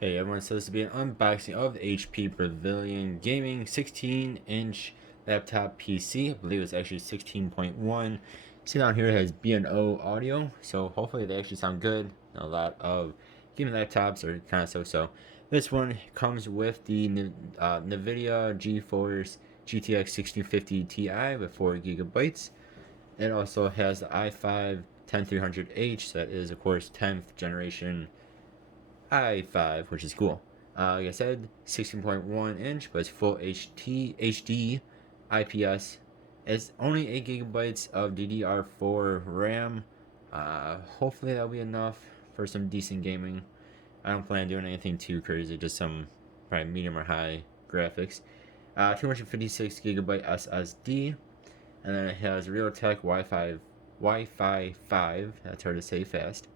Hey everyone, so this will be an unboxing of the HP Pavillion Gaming 16-inch laptop PC. I believe it's actually 16.1. See down here it has B&O audio, so hopefully they actually sound good. A lot of gaming laptops are kind of so. This one comes with the Nvidia GeForce GTX 1650 Ti with 4 gigabytes. It also has the i5 10300H, so that is of course 10th generation i5, which is cool. Like I said, 16.1 inch, but it's full HD IPS. It's only 8 gigabytes of DDR4 RAM. Hopefully that'll be enough for some decent gaming. I don't plan on doing anything too crazy, just some probably medium or high graphics. 256 gigabyte SSD, and then it has Realtek Wi-Fi 5. That's hard to say fast.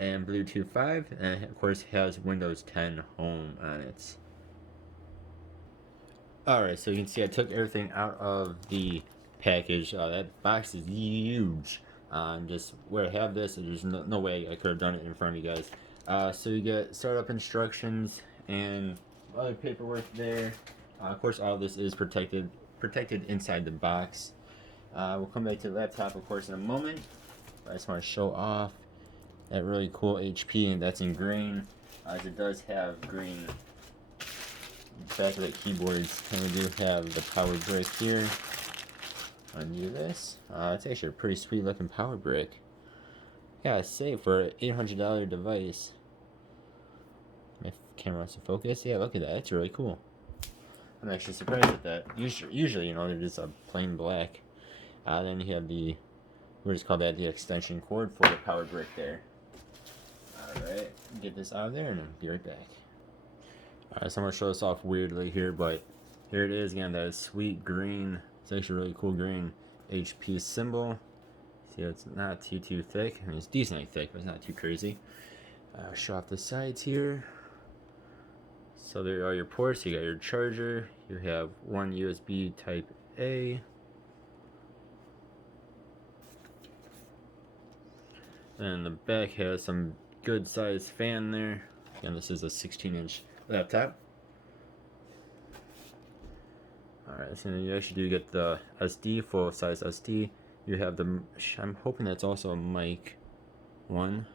And Bluetooth 5, and of course has Windows 10 Home on it. Alright, so you can see I took everything out of the package. That box is huge. Just where I have this, there's no way I could have done it in front of you guys. So you get startup instructions and other paperwork there. Of course, all of this is protected inside the box. We'll come back to the laptop, of course, in a moment. I just want to show off that really cool HP, and that's in green, as it does have green back of the keyboards. And we do have the power brick here. Undo this. It's actually a pretty sweet looking power brick. Gotta say, for an $800 device. My camera wants to focus. Yeah, look at that. That's really cool. I'm actually surprised at that. Usually, you know, they're just a plain black. Then you have the, we'll just call that the extension cord for the power brick there. Alright, get this out of there and then be right back. Alright, so I'm going to show this off weirdly here, but here it is again, that sweet green, it's actually a really cool green HP symbol. See, it's not too thick. I mean, it's decently thick, but it's not too crazy. Show off the sides here. So there are your ports. You got your charger, you have one USB type A. And the back has some good sized fan there. And this is a 16-inch laptop. Alright, so you actually do get the SD, full size SD. You have the, I'm hoping that's also a mic one.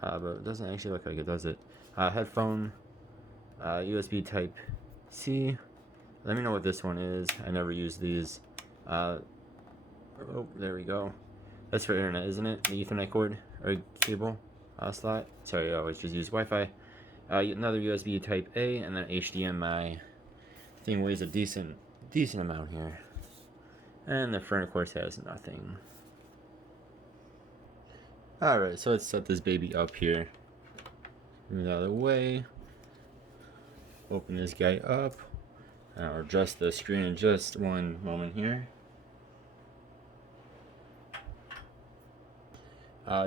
But it doesn't actually look like it, does it? Headphone, USB type C. Let me know what this one is. I never use these. Oh, there we go. That's for internet, isn't it? The Ethernet cord or cable slot. Sorry, I always just use Wi-Fi. Another USB Type A, and then HDMI. Thing weighs a decent amount here. And the front, of course, has nothing. Alright, so let's set this baby up here. Move it out of the way. Open this guy up. I'll adjust the screen in just one moment here.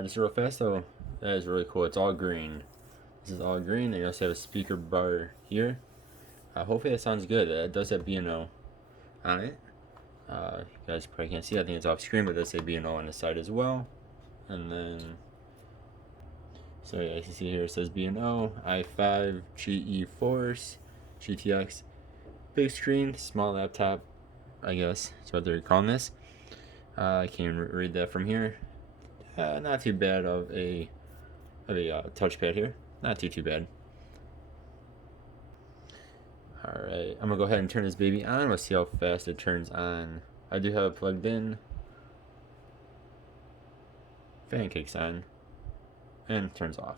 Just real fast though, that is really cool. It's all green. This is all green. They also have a speaker bar here. Hopefully that sounds good. It does have B&O on it. You guys probably can't see. I think it's off screen, but it does say B&O on the side as well. And then, so yeah, as you see here, it says B&O, i5 GeForce GTX. Big screen, small laptop, I guess that's what they're calling this. I can't even read that from here. Not too bad of a touchpad here. Not too bad. Alright, I'm gonna go ahead and turn this baby on. We'll see how fast it turns on. I do have it plugged in. Fan kicks on. And turns off.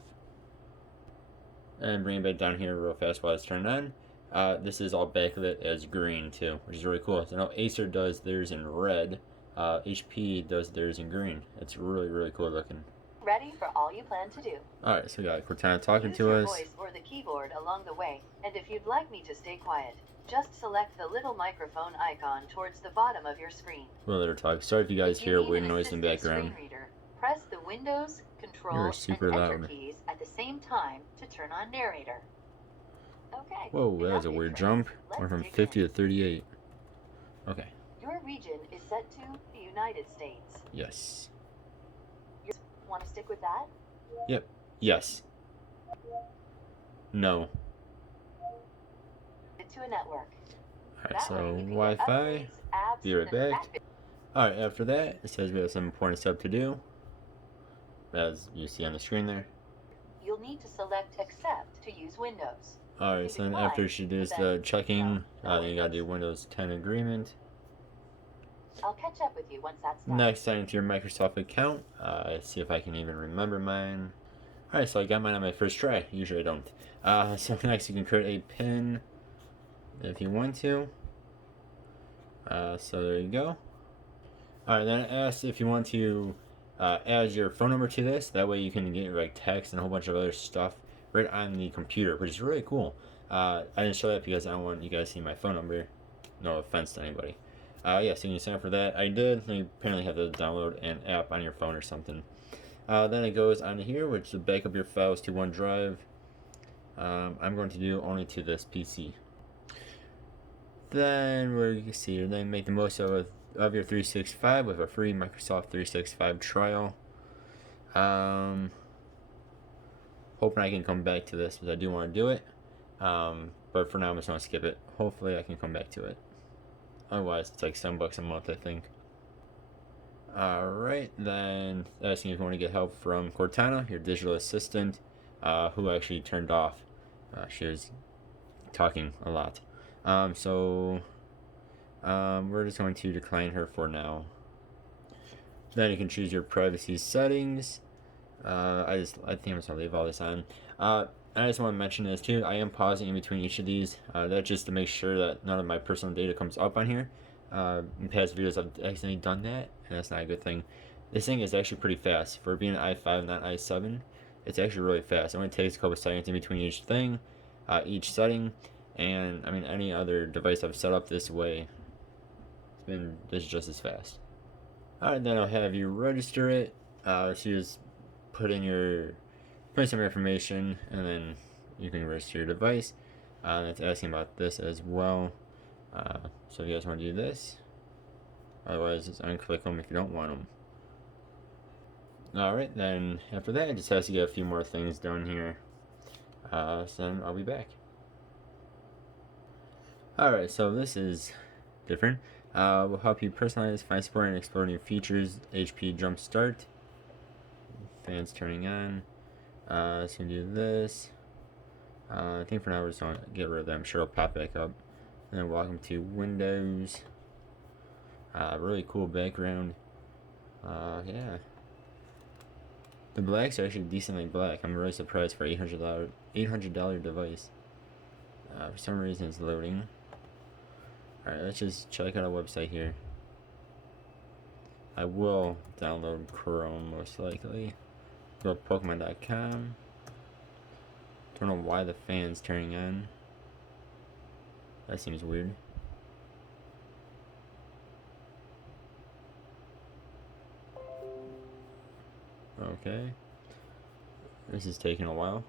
And bring it back down here real fast while it's turned on. This is all backlit as green too, which is really cool. So I know Acer does theirs in red. HP does theirs in green. It's really cool looking. Ready for all you plan to do. Alright, so we got Cortana talking to us. Use your voice or the keyboard along the way, and if you'd like me to stay quiet, just select the little microphone icon towards the bottom of your screen. We'll let her talk. Sorry if you guys hear weird noise in the background. Reader, press the Windows, Control, and Enter keys at the same time to turn on narrator. Okay. Whoa, that was a weird jump. Went from 50 to 38. Okay. Your region is set to the United States. Yes. Want to stick with that? Yep. Yes. No. To a network. Alright, so That way you can get Wi-Fi. updates, apps, Be right and back. Alright, after that, it says we have some important stuff to do, as you see on the screen there. You'll need to select accept to use Windows. Alright, so then after she does the checking, no then you gotta do Windows 10 agreement. I'll catch up with you once that's done. Next, sign into your Microsoft account. See if I can even remember mine. Alright, so I got mine on my first try. Usually I don't. So next you can create a PIN if you want to. So there you go. Alright, then it asks if you want to add your phone number to this. That way you can get like text and a whole bunch of other stuff right on the computer, which is really cool. I didn't show that because I don't want you guys to see my phone number. No offense to anybody. Yeah, so you can sign up for that. I did. You apparently have to download an app on your phone or something. Then it goes on here, which will back up your files to OneDrive. I'm going to do only to this PC. Then where you can see, then make the most of your 365 with a free Microsoft 365 trial. Hoping I can come back to this because I do want to do it. But for now I'm just going to skip it. Hopefully I can come back to it. Otherwise it's like $7 a month, I think. Alright, then asking if you want to get help from Cortana, your digital assistant, who actually turned off. She was talking a lot. We're just going to decline her for now. Then you can choose your privacy settings. I think I'm just gonna leave all this on. I just want to mention this too. I am pausing in between each of these. That's just to make sure that none of my personal data comes up on here. In past videos, I've accidentally done that, and that's not a good thing. This thing is actually pretty fast for being an i5, not i7. It's actually really fast. It only takes a couple seconds in between each thing, each setting, and I mean any other device I've set up this way, this is just as fast. Alright, then I'll have you register it. So you just put some of your information, and then you can register your device. It's asking about this as well. So if you guys want to do this, otherwise just unclick them if you don't want them. Alright, then after that it just has to get a few more things done here. So then I'll be back. Alright, so this is different. Will help you personalize, find support, and explore new features. HP Jump Start. Fans turning on. So you can do this. I think for now we're just going to get rid of that. I'm sure it'll pop back up. And then welcome to Windows. Really cool background. Yeah. The blacks are actually decently black. I'm really surprised for $800 device. For some reason it's loading. Alright, let's just check out a website here. I will download Chrome most likely. Go to Pokemon.com. Don't know why the fan's turning on. That seems weird. Okay. This is taking a while.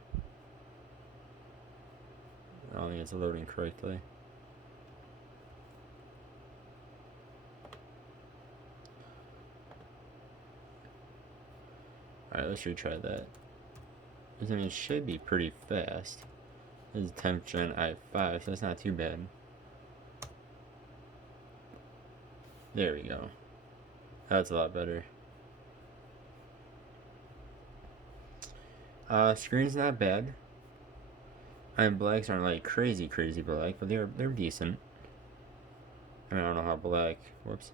I don't think it's loading correctly. Alright, let's retry that. I mean, it should be pretty fast. This is 10th gen i5, so that's not too bad. There we go. That's a lot better. Screen's not bad. And blacks aren't like crazy black, but they're decent. I mean, I don't know how black. Whoops.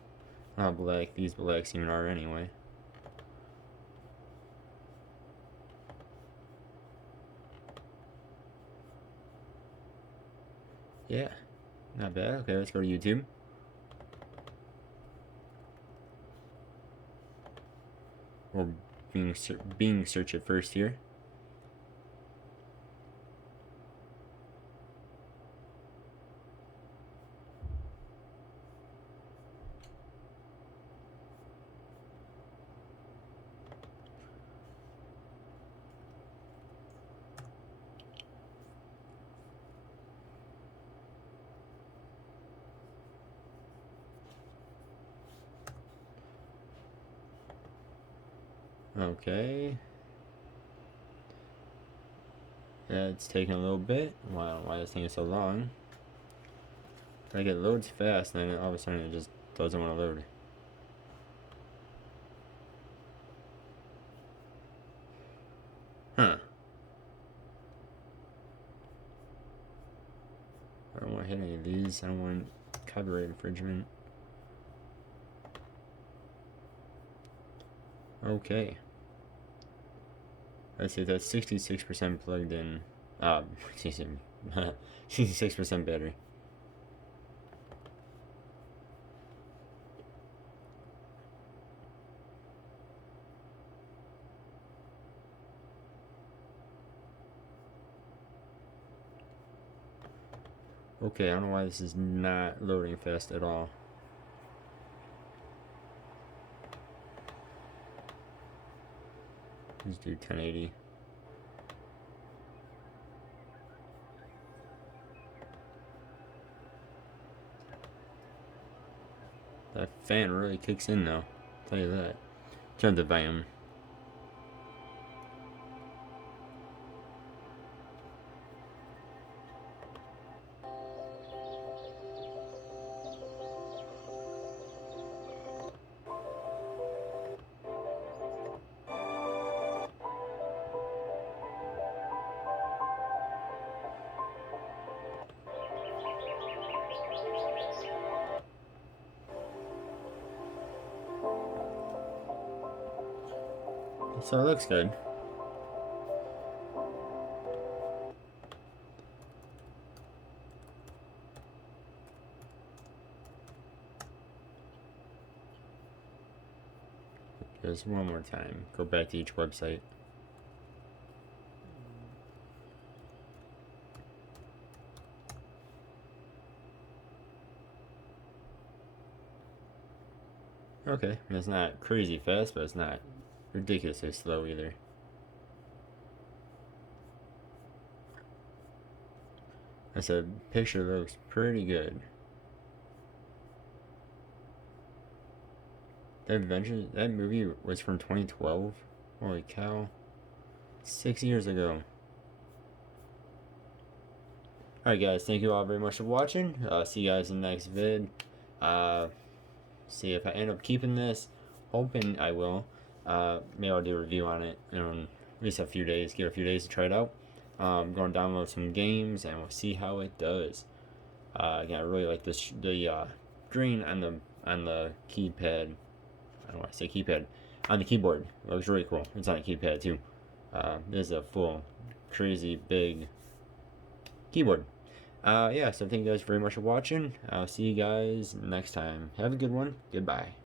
I don't know how black these blacks even are anyway. Yeah, not bad. Okay, let's go to YouTube. We'll Bing search it first here. Okay. Yeah, it's taking a little bit. Wow, why this thing is so long? Like it loads fast, and then all of a sudden it just doesn't want to load. Huh. I don't want to hit any of these. I don't want copyright infringement. Okay. Let's see, that's 66% plugged in. 66% battery. Okay, I don't know why this is not loading fast at all. Let's do 1080. That fan really kicks in though. I'll tell you that. Turn the volume. So it looks good. Just one more time. Go back to each website. Okay, it's not crazy fast, but it's not ridiculously slow either. I said, picture looks pretty good. That movie was from 2012. Holy cow. 6 years ago. Alright guys, thank you all very much for watching. See you guys in the next vid. See if I end up keeping this. Hoping I will. Maybe I'll do a review on it in at least a few days. Give it a few days to try it out. I'm going to download some games and we'll see how it does. Again, I really like the green on the keypad. I don't want to say keypad. On the keyboard. It looks really cool. It's on a keypad too. This is a full, crazy, big keyboard. Yeah, so thank you guys very much for watching. I'll see you guys next time. Have a good one. Goodbye.